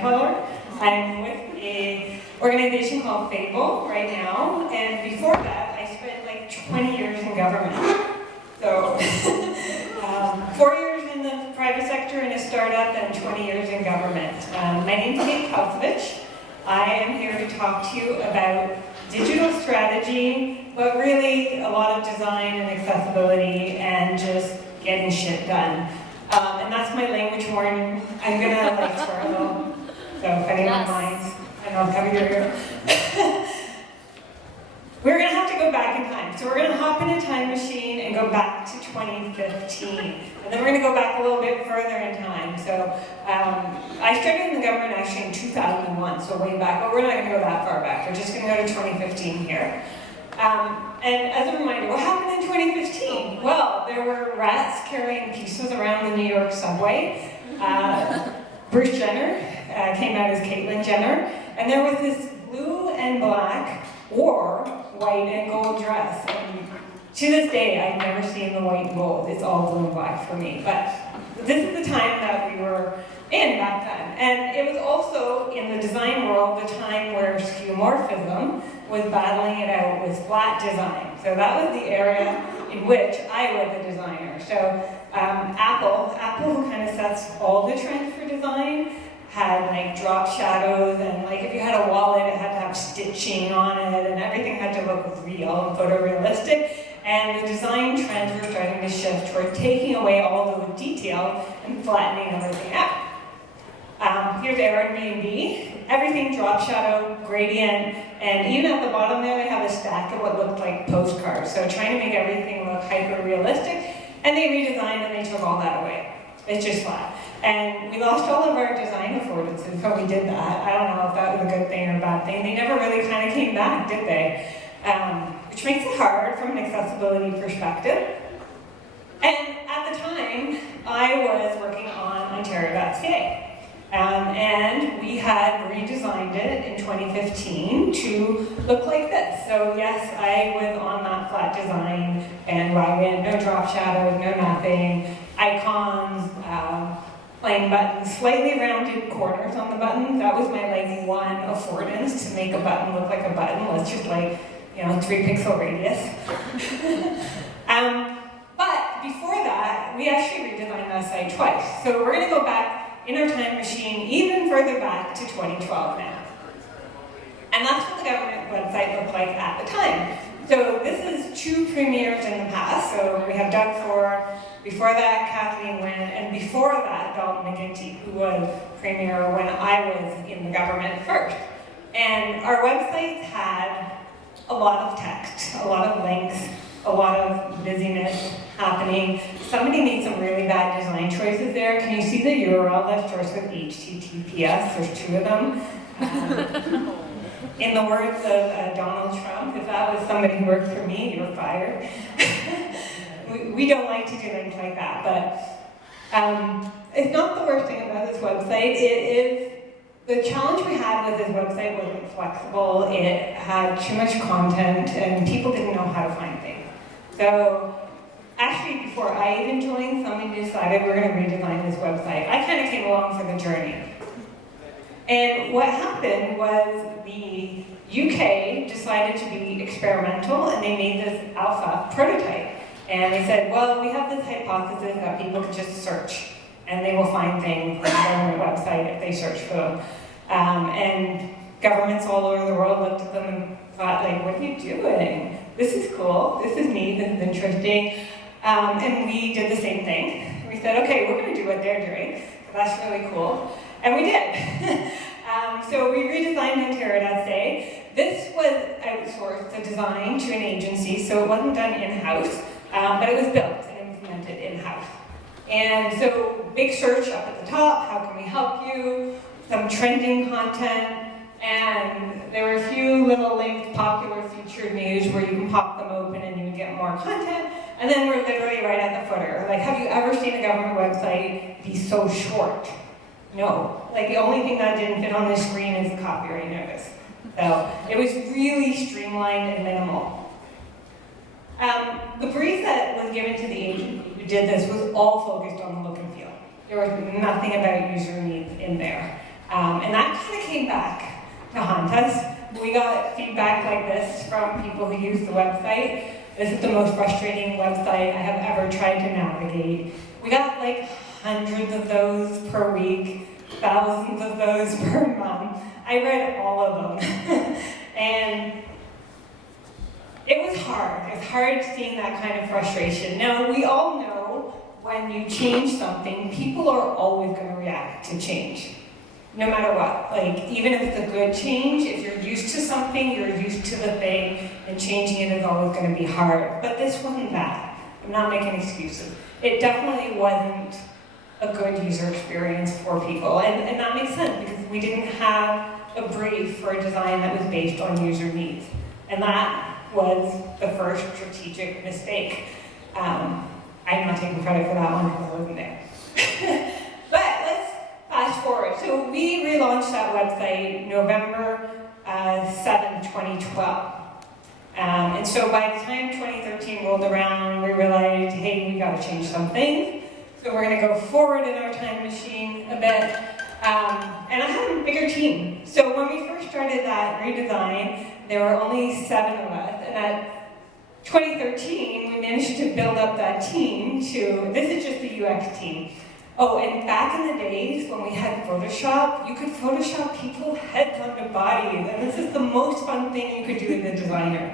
color. I'm with an organization called Fable right now, and before that, I spent like 20 years in government. So, 4 years in the private sector in a startup and 20 years in government. My name's Kalcevich. I am here to talk to you about digital strategy, but really a lot of design and accessibility and just getting shit done. And that's my language warning. I'm gonna like swear a little, so if anyone minds, I know I'll cover your ear. We're gonna have to go back in time. So we're gonna hop in a time machine and go back to 2015. And then we're gonna go back a little bit further in time. So I started in the government actually in 2001, so way back, but we're not gonna go that far back. We're just gonna go to 2015 here. And as a reminder, what happened in 2015? Well, there were rats carrying pizzas around the New York subway. Bruce Jenner came out as Caitlyn Jenner, and there was this blue and black or white and gold dress. And to this day, I've never seen the white and gold. It's all blue and black for me. But this is the time that we were in back then. And it was also, in the design world, the time where skeuomorphism was battling it out with flat design. So that was the area in which I was a designer. So Apple, who kind of sets all the trends for design, had like drop shadows, and like if you had a wallet, it had to have stitching on it, and everything had to look real and photorealistic. And the design trends were starting to shift toward taking away all the detail and flattening everything out. Here's Airbnb. Everything drop shadow, gradient, and even at the bottom there, they have a stack of what looked like postcards. So trying to make everything look hyper-realistic, and they redesigned and they took all that away. It's just flat. And we lost all of our design affordances when we did that. I don't know if that was a good thing or a bad thing. They never really kind of came back, did they? Which makes it hard from an accessibility perspective. And at the time, I was working on Ontario.ca. And we had redesigned it in 2015 to look like this. So yes, I was on that flat design bandwagon, no drop shadows, no nothing, icons, plain buttons, slightly rounded corners on the buttons. That was my like one affordance to make a button look like a button. Let's just like, 3 pixel radius. But before that, we actually redesigned that site twice. So we're gonna go back in our time machine even further back to 2012 now. And that's what the government website looked like at the time. So this is 2 premiers in the past. So we have Doug Ford, before that Kathleen Wynne, and before that Dalton McGuinty, who was premier when I was in the government first. And our websites had a lot of text, a lot of links, a lot of busyness happening. Somebody made some really bad design choices there. Can you see the URL that starts with HTTPS? There's 2 of them. In the words of Donald Trump, if that was somebody who worked for me, you're fired. we don't like to do things like that, but it's not the worst thing about this website. It is, the challenge we had with this website wasn't flexible. It had too much content, and people didn't know how to find things. So actually, before I even joined, somebody decided we're going to redesign this website. I kind of came along for the journey. And what happened was the UK decided to be experimental, and they made this alpha prototype. And they said, well, we have this hypothesis that people can just search, and they will find things on the government website if they search for them. And governments all over the world looked at them and thought, like, what are you doing? This is cool, this is neat, this is interesting. And we did the same thing. We said, okay, we're gonna do what they're doing. So that's really cool. And we did. So we redesigned Ontario.ca. This was outsourced, the design, to an agency, so it wasn't done in-house, but it was built and implemented in-house. And so, big search up at the top, how can we help you? Some trending content, and there were a few little linked popular featured news where you can pop them open and you would get more content. And then we're literally right at the footer. Like, have you ever seen a government website be so short? No. Like, the only thing that didn't fit on the screen is the copyright notice. So it was really streamlined and minimal. The brief that was given to the agency who did this was all focused on the look and feel. There was nothing about user needs in there. And that kind of came back to haunt us. We got feedback like this from people who use the website. This is the most frustrating website I have ever tried to navigate. We got like hundreds of those per week, thousands of those per month. I read all of them. And it was hard. It's hard seeing that kind of frustration. Now, we all know when you change something, people are always going to react to change, no matter what. Like, even if it's a good change, if you're used to something, you're used to the thing, and changing it is always going to be hard. But this wasn't that. I'm not making excuses. It definitely wasn't a good user experience for people, and that makes sense because we didn't have a brief for a design that was based on user needs. And that was the first strategic mistake. I'm not taking credit for that one because I wasn't there. But let's fast forward. So we relaunched that website November 7th, 2012. And so by the time 2013 rolled around, we realized, hey, we gotta change some things. So we're gonna go forward in our time machine a bit. And I had a bigger team. So when we first started that redesign, there were only 7 of us. And at 2013, we managed to build up that team to, this is just the UX team. Oh, and back in the days when we had Photoshop, you could Photoshop people's heads onto bodies. And this is the most fun thing you could do as a designer.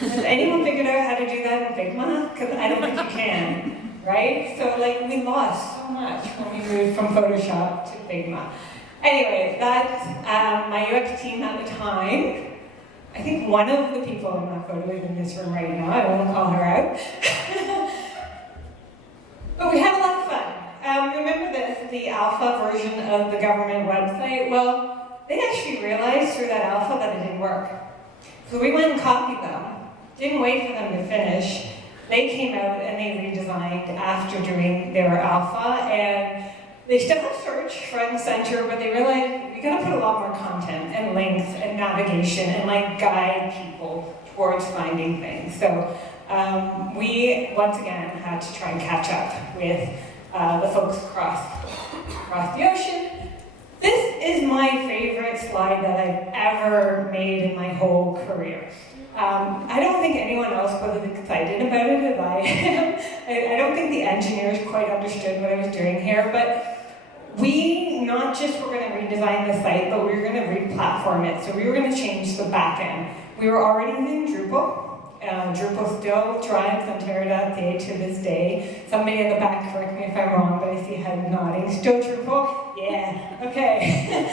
Has anyone figured out how to do that in Figma? Because I don't think you can, right? So like, we lost so much when we moved from Photoshop to Figma. Anyway, that's my UX team at the time. I think one of the people in that photo is in this room right now. I won't call her out. But we had a lot of fun. Remember this, the alpha version of the government website? Well, they actually realized through that alpha that it didn't work. So we went and copied them, didn't wait for them to finish. They came out and they redesigned after doing their alpha, and they still have search front and center, but they realized we gotta put a lot more content and links and navigation and like guide people towards finding things. So we, once again, had to try and catch up with the folks across the ocean. This is my favorite slide that I've ever made in my whole career. I don't think anyone else was as excited about it as I am. I don't think the engineers quite understood what I was doing here, but we not just were going to redesign the site, but we were going to re-platform it. So we were going to change the back end. We were already using Drupal. Drupal still drives on Terra.ca to this day. Somebody in the back, correct me if I'm wrong, but I see head nodding. Still Drupal? Yeah, okay.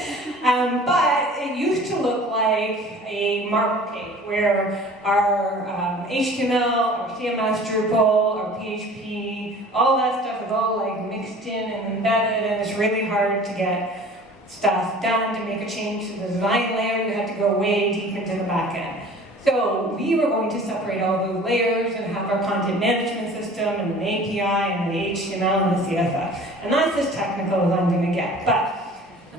But it used to look like a market where our HTML, our CMS Drupal, our PHP, all that stuff is all like mixed in and embedded, and it's really hard to get stuff done. To make a change to the design layer, you had to go way deep into the back end. So we were going to separate all those layers and have our content management system and an API and the HTML and the CSS. And that's as technical as I'm going to get. But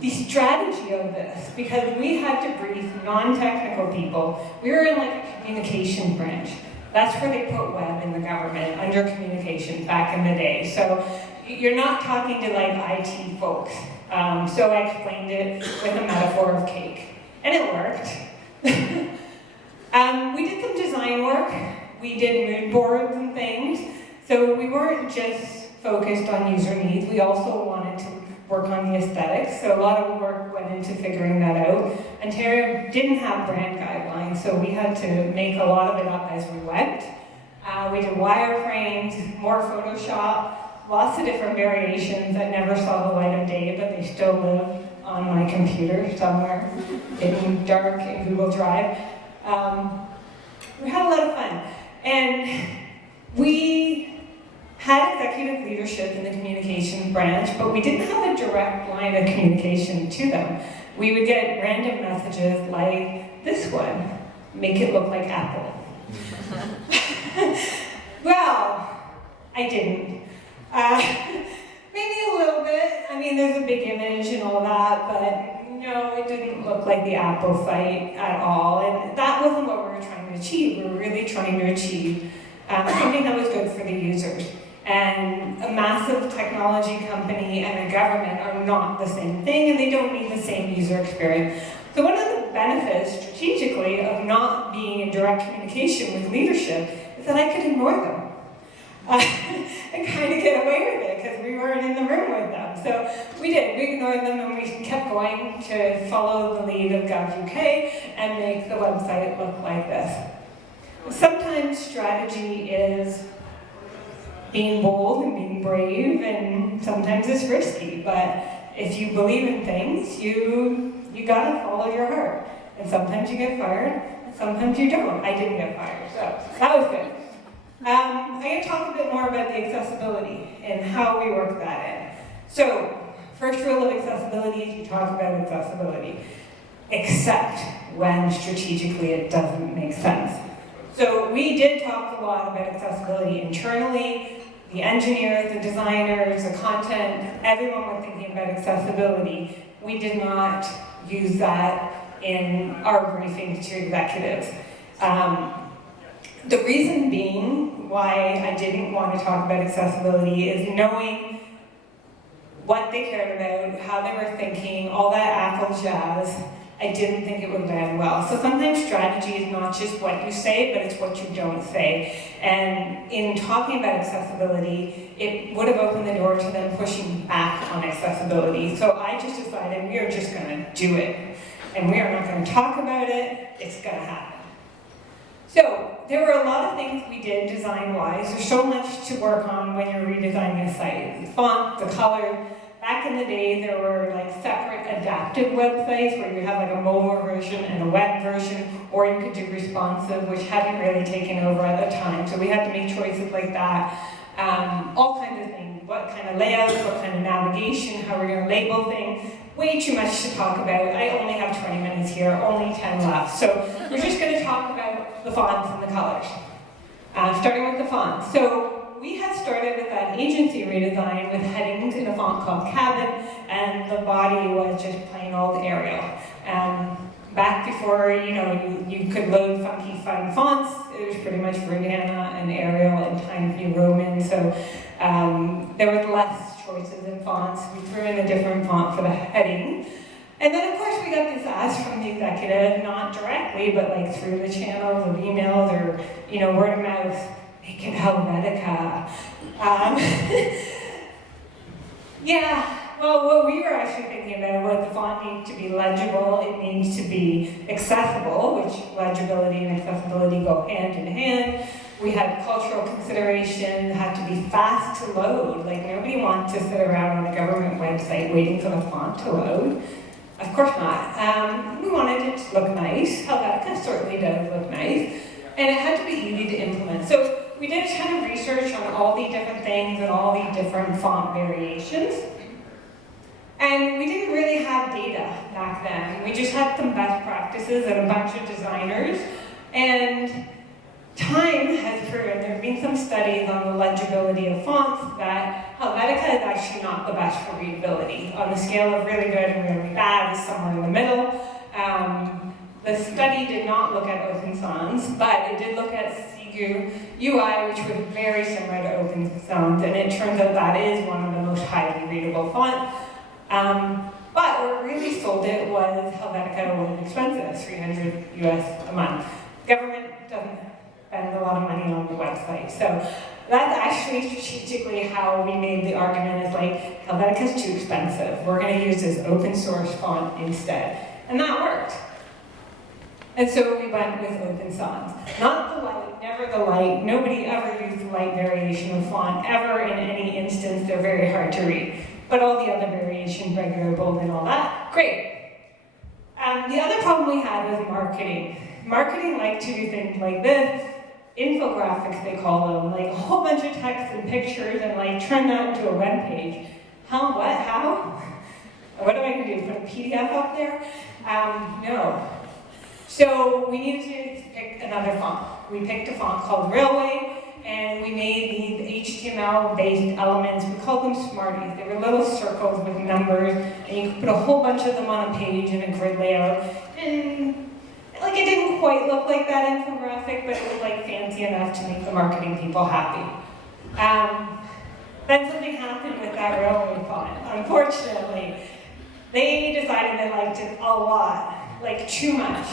the strategy of this, because we had to brief non-technical people, we were in like a communication branch. That's where they put web in the government, under communications back in the day. So you're not talking to like IT folks. So I explained it with a metaphor of cake. And it worked. We did some design work. We did mood boards and things. So we weren't just focused on user needs. We also wanted to work on the aesthetics. So a lot of work went into figuring that out. Ontario didn't have brand guidelines, so we had to make a lot of it up as we went. We did wireframes, more Photoshop, lots of different variations that never saw the light of day, but they still live on my computer somewhere in dark in Google Drive. We had a lot of fun, and we had executive leadership in the communications branch, but we didn't have a direct line of communication to them. We would get random messages like this one, make it look like Apple. Well, I didn't. Maybe a little bit. I mean, there's a big image and all that, but no, it didn't look like the Apple site at all, and that wasn't what we were trying to achieve. We were really trying to achieve something that was good for the users. And a massive technology company and a government are not the same thing, and they don't need the same user experience. So one of the benefits, strategically, of not being in direct communication with leadership is that I could ignore them. And kind of get away with it, because we weren't in the room with them. So we did. We ignored them, and we kept going to follow the lead of GovUK and make the website look like this. Sometimes strategy is being bold and being brave, and sometimes it's risky, but if you believe in things, you gotta follow your heart. And sometimes you get fired, and sometimes you don't. I didn't get fired, so that was good. I'm going to talk a bit more about the accessibility and how we work that in. So, first rule of accessibility is you talk about accessibility, except when strategically it doesn't make sense. So we did talk a lot about accessibility internally. The engineers, the designers, the content, everyone was thinking about accessibility. We did not use that in our briefings to executives. The reason being why I didn't want to talk about accessibility is knowing what they cared about, how they were thinking, all that Apple jazz. I didn't think it would land well. So sometimes strategy is not just what you say, but it's what you don't say. And in talking about accessibility, it would have opened the door to them pushing back on accessibility. So I just decided we are just going to do it. And we are not going to talk about it, it's going to happen. So, there were a lot of things we did design-wise. There's so much to work on when you're redesigning a site. The font, the color. Back in the day, there were like separate adaptive websites where you have like a mobile version and a web version, or you could do responsive, which hadn't really taken over at the time. So we had to make choices like that. All kinds of things. What kind of layouts, what kind of navigation, how we're going to label things. Way too much to talk about. I only have 20 minutes here, only 10 left. So we're just going to talk about the fonts and the colors. Starting with the fonts. So we had started with that agency redesign with headings in a font called Cabin, and the body was just plain old Arial. Back before, you could load funky fun fonts, it was pretty much Verdana and Arial and Times New Roman, so there was less choices in fonts. We threw in a different font for the heading. And then, of course, we got this ask from the executive, not directly, but like through the channels of emails or, word of mouth, make it Helvetica. Yeah. Well, what we were actually thinking about was the font needs to be legible, it needs to be accessible, which legibility and accessibility go hand in hand. We had cultural consideration, had to be fast to load. Like, nobody wants to sit around on a government website waiting for the font to load. Of course not. We wanted it to look nice. Helvetica certainly does look nice. And it had to be easy to implement. So we did a ton of research on all the different things and all the different font variations. And we didn't really have data back then. We just had some best practices and a bunch of designers. And time has proven, there have been some studies on the legibility of fonts that Helvetica is actually not the best for readability. On the scale of really good and really bad is somewhere in the middle. The study did not look at Open Sans, but it did look at Sigu UI, which was very similar to Open Sans, and it turns out that is one of the most highly readable fonts. But what really sold it was Helvetica was expensive, $300 US a month. Government doesn't spend a lot of money on the website. So that's actually strategically how we made the argument is like, Helvetica's too expensive. We're going to use this open source font instead. And that worked. And so we went with Open Sans. Not the light, never the light. Nobody ever used the light variation of font ever in any instance. They're very hard to read. But all the other variations, regular, bold, and all that, great. The other problem we had was marketing. Marketing liked to do things like this, infographics they call them, like a whole bunch of text and pictures and like turn that into a web page. How, what, how? What am I gonna do, put a PDF up there? No. So we needed to pick another font. We picked a font called Railway, and we made these HTML-based elements. We called them Smarties. They were little circles with numbers, and you could put a whole bunch of them on a page in a grid layout. And like, it didn't quite look like that infographic, but it was like fancy enough to make the marketing people happy. then something happened with that railway font, unfortunately. They decided they liked it a lot, like too much.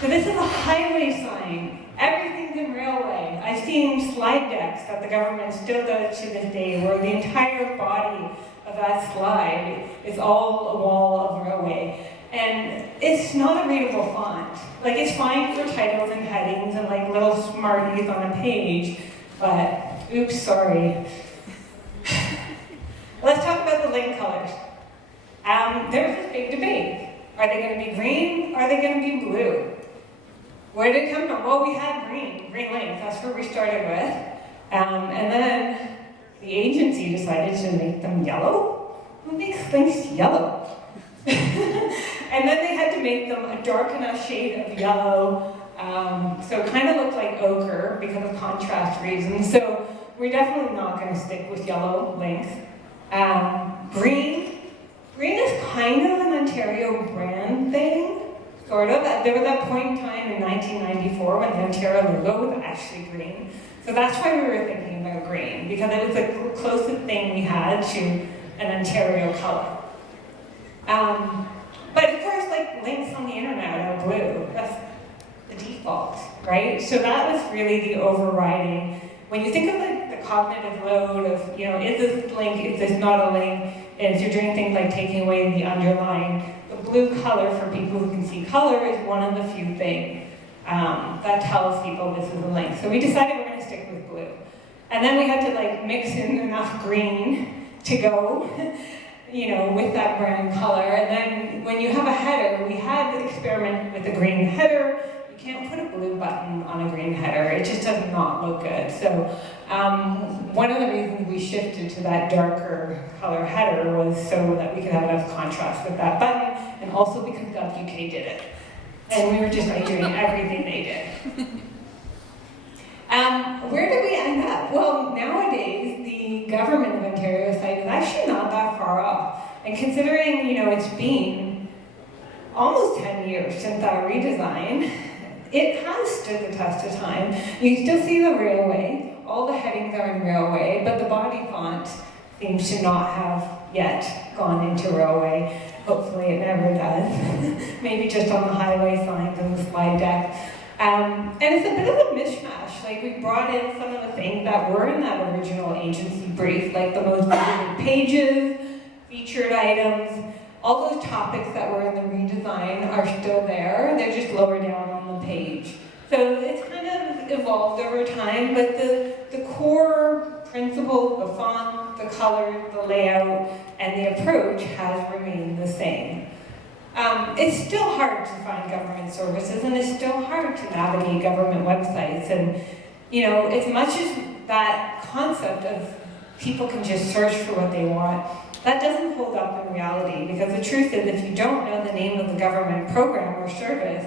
So this is a highway sign. Everything's in railway. I've seen slide decks that the government still does to this day where the entire body of that slide is all a wall of railway. And it's not a readable font. Like, it's fine for titles and headings and like little smarties on a page, but oops, sorry. Let's talk about the link colors. There was this big debate. Are they going to be green? Are they going to be blue? Where did it come from? Well, we had green links. That's where we started with. And then the agency decided to make them yellow. Who makes links yellow? And then they had to make them a dark enough shade of yellow, so it kind of looked like ochre because of contrast reasons. So we're definitely not going to stick with yellow links. Green is kind of an Ontario brand thing, sort of. There was that point in time in 1994 when the Ontario logo was actually green. So that's why we were thinking about green, because it was the closest thing we had to an Ontario color. But of course, like, links on the internet are blue. That's the default, right? So that was really the overriding. When you think of like the cognitive load of, is this a link, is this not a link? And if you're doing things like taking away the underline, the blue color, for people who can see color, is one of the few things that tells people this is a link. So we decided we're going to stick with blue. And then we had to like mix in enough green to go, with that brand color. And then when you have a header, we had to experiment with the green header. You can't put a blue button on a green header. It just does not look good. So one of the reasons we shifted to that darker color header was so that we could have enough contrast with that button, and also because GovUK did it. And we were just like doing everything they did. Where did we end up? Well, nowadays, the government of Ontario site is actually not that far off. And considering, it's been almost 10 years since that redesign, it has stood the test of time. You still see the railway, all the headings are in railway, but the body font seems to not have yet gone into railway. Hopefully it never does. Maybe just on the highway signs and the slide deck. And it's a bit of a mishmash. Like, we brought in some of the things that were in that original agency brief, like the most visited pages, featured items, all those topics that were in the redesign are still there. They're just lower down on the page. So it's kind of evolved over time, but the core principle, the font, the color, the layout, and the approach has remained the same. It's still hard to find government services, and it's still hard to navigate government websites. And, as much as that concept of people can just search for what they want, that doesn't hold up in reality, because the truth is, if you don't know the name of the government program or service,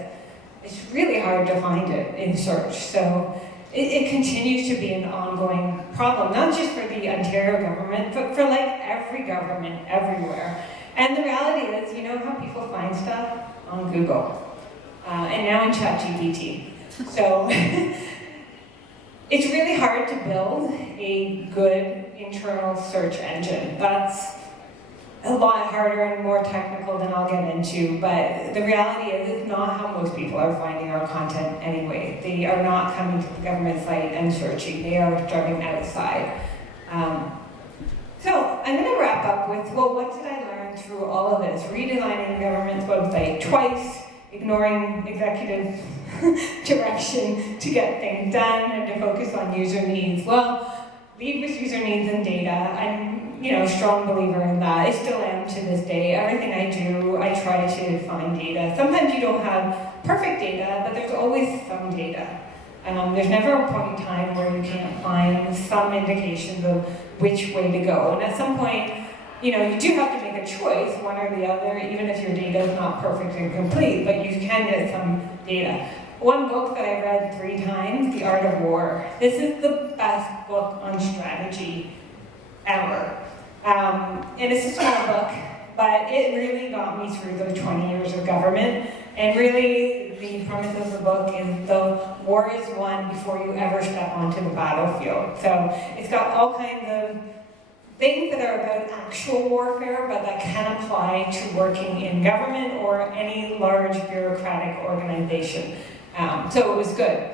it's really hard to find it in search. So it continues to be an ongoing problem, not just for the Ontario government, but for like every government everywhere. And the reality is, how people find stuff? On Google. And now in ChatGPT. So it's really hard to build a good internal search engine. That's a lot harder and more technical than I'll get into, but the reality is it's not how most people are finding our content anyway. They are not coming to the government site and searching. They are starting outside. So I'm going to wrap up with, what did I learn through all of this? Redesigning the government's website twice, ignoring executive direction to get things done and to focus on user needs. Well, lead with user needs and data. I'm a strong believer in that. I still am to this day. Everything I do, I try to find data. Sometimes you don't have perfect data, but there's always some data. There's never a point in time where you can't find some indications of which way to go. And at some point, you do have to make a choice, one or the other, even if your data is not perfect and complete, but you can get some data. One book that I read 3 times, The Art of War. This is the best book on strategy ever. And it's a small book, but it really got me through those 20 years of government. And really, the premise of the book is the war is won before you ever step onto the battlefield. So it's got all kinds of things that are about actual warfare, but that can apply to working in government or any large bureaucratic organization. So it was good.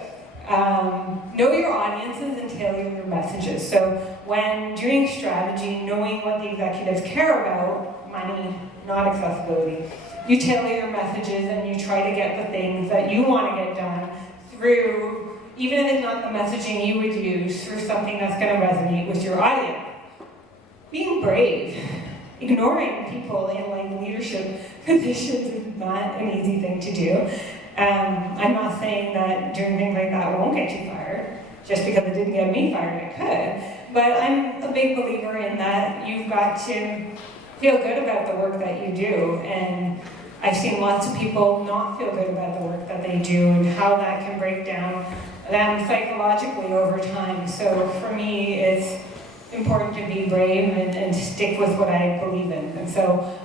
Know your audiences and tailor your messages. So when doing strategy, knowing what the executives care about, money, not accessibility, you tailor your messages and you try to get the things that you want to get done through, even if it's not the messaging you would use, through something that's going to resonate with your audience. Being brave. Ignoring people in like leadership positions is not an easy thing to do. I'm not saying that doing things like that won't get you fired. Just because it didn't get me fired, it could. But I'm a big believer in that you've got to feel good about the work that you do. And I've seen lots of people not feel good about the work that they do and how that can break down them psychologically over time. So for me, it's important to be brave and stick with what I believe in. And so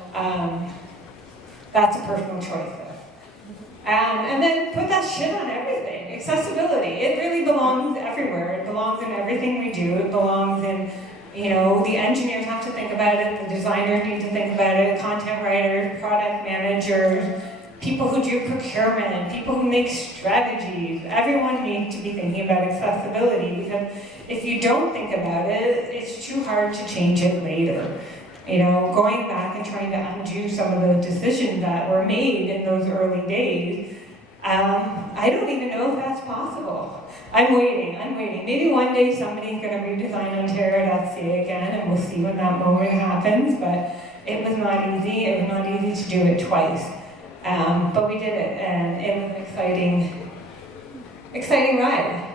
that's a personal choice though. And then put that shit on everything. Accessibility, it really belongs everywhere. It belongs in everything we do. It belongs in, you know, the engineers have to think about it, the designers need to think about it, content writers, product managers, people who do procurement, people who make strategies. Everyone needs to be thinking about accessibility, because if you don't think about it, it's too hard to change it later. You know, going back and trying to undo some of the decisions that were made in those early days, I don't even know if that's possible. I'm waiting. Maybe one day somebody's going to redesign Ontario.ca again, and we'll see when that moment happens, but it was not easy. It was not easy to do it twice. But we did it, and it was an exciting ride.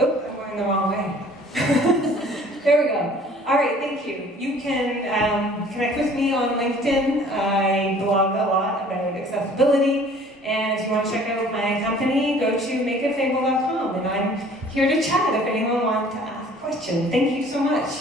Oh, I'm going the wrong way. There we go. All right, thank you. You can connect with me on LinkedIn. I blog a lot about accessibility. And if you want to check out my company, go to makeitfable.com. And I'm here to chat if anyone wants to ask a question. Thank you so much.